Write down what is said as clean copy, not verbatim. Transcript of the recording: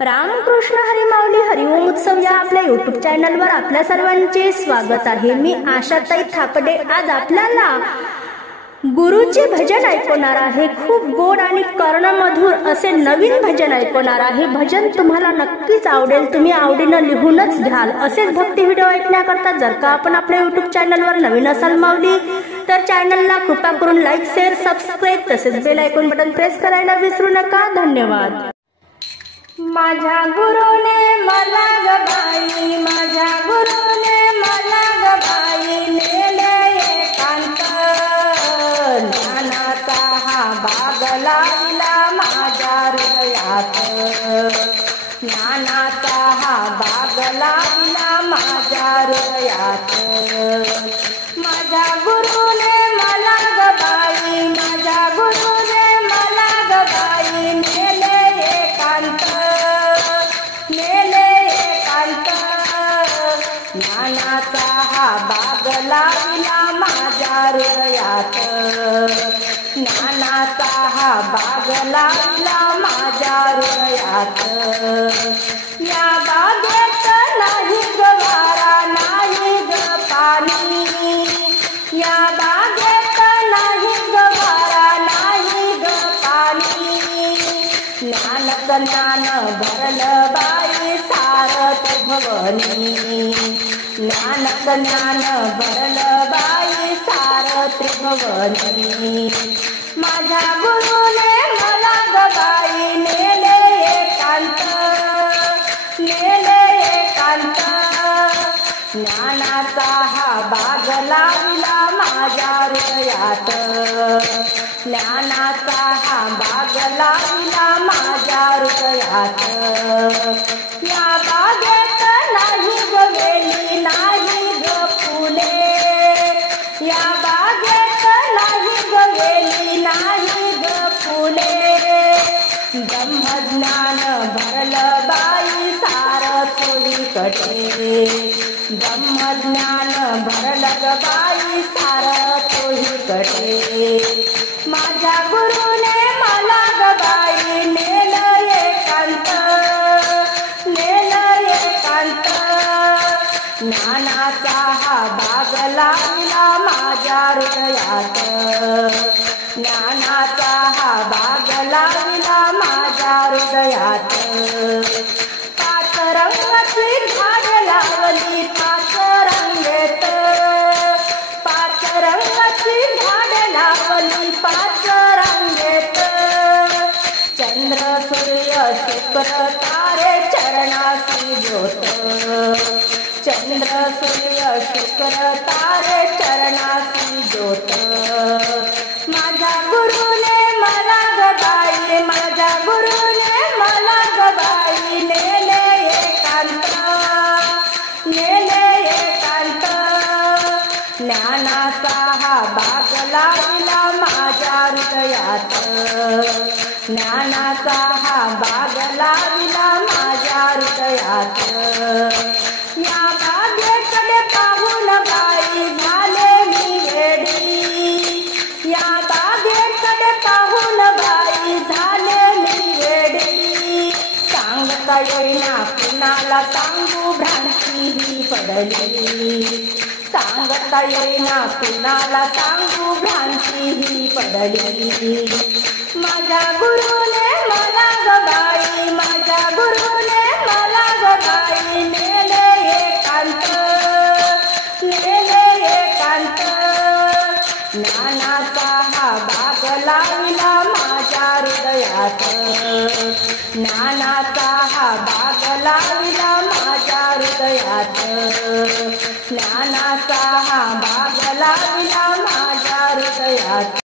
रामकृष्ण हरी माऊली हरिओम उत्सव या आपल्या युट्यूब चॅनलवर आपल्या सर्वांचे स्वागत आहे। मी आशाताई थापडे आज आपल्याला गुरुचे भजन ऐकवणार आहे। खूप गोड आणि कर्णमधुर असे नवीन भजन ऐकवणार आहे। भजन तुम्हाला नक्कीच आवडेल, तुम्ही आवडीने लिहूनच घ्याल। असेच भक्ती व्हिडिओ ऐकण्याकरता जर का आपण आपल्या युट्यूब चॅनलवर नवीन असाल माऊली तर चॅनलला कृपा करून लाईक, शेअर, सबस्क्राइब तसेच बेल आयकॉन बटन प्रेस करायला विसरू नका। धन्यवाद। माझ्या गुरुने मला ग बाई, माझ्या गुरुने मला ग बाई नेले एकांत, ज्ञानाचा हा बाग लावला माझ्या हृदयात, ज्ञानाचा हा बाग लावला माझ्या हृदयात। माझ्या गुरुने मला ग बाई, माझ्या गुरुने मला ग बाई नेले एकांत, ज्ञानाचा हा बाग लावला माझ्या हृदयात, ज्ञानाचा हा बाग लावला माझ्या हृदयात। या बागेत नाही गवारा नाही ग पाणी, या बागेत नाही गवारा नाही ग पाणी, ज्ञानच ज्ञान भरलं बाई सारथ भवनी, ज्ञानच ज्ञान भरलं बाई सारथ भवनी। माझ्या गुरुने मला ग बाई नेले एकांत, नेले एकांत, ज्ञानाचा हा बाग लावला माझ्या हृदयात, ज्ञानाचा हा बाग लावला माझ्या हृदयात। या बागेत नाही ग वेली नाही ग फुले, या बागेत नाही ग वेली नाही ग फुले, ब्रह्मज्ञान भरलं बाई सारं चोहीकडे, ब्रह्मज्ञान भरलं ग बाई सारं चोहीकडे। माझ्या गुरुने मला ग बाई नेलं एकांत, नेलं एकांत, ज्ञानाचा हा बाग लावला माझ्या हृदयात, ज्ञानाचा हा बाग लावला माझ्या हृदयात। पाच रंगाची झाडे लावली पाच रंगेत, पाच रंगाची झाडे लावली पाच रंगेत, चंद्र सूर्य शुक्र तारे चरणासी ज्योत, चंद्र सूर्य शुक्र तारे चरणासी ज्योत। माझ्या गुरुने मला ग बाई, माझ्या गुरुने मला ग बाई नेले एकांत, नेले एकांत, ज्ञानाचा हा बाग लावला माझ्या हृदयात, ज्ञानाचा हा बाग लावला माझ्या हृदयात। या बागेकडे पाहून बाई झाले मी वेडी, या बागेकडे पाहून बाई झाले मी वेडी, सांगता येईना कुणाला सांगू भ्रांती ही पडली, सांगता येईना कुणाला सांगू भ्रांती ही पडली। माझ्या गुरुने मला ग बाई, माझ्या गुरुने मला ग बाई नेले एकांत, नेले एकांत, ज्ञानाचा हा बाग लावला माझ्या हृदयात, ज्ञानाचा हा बाग लावला माझ्या हृदयात, ज्ञानाचा हा बाग लावला माझ्या हृदयात।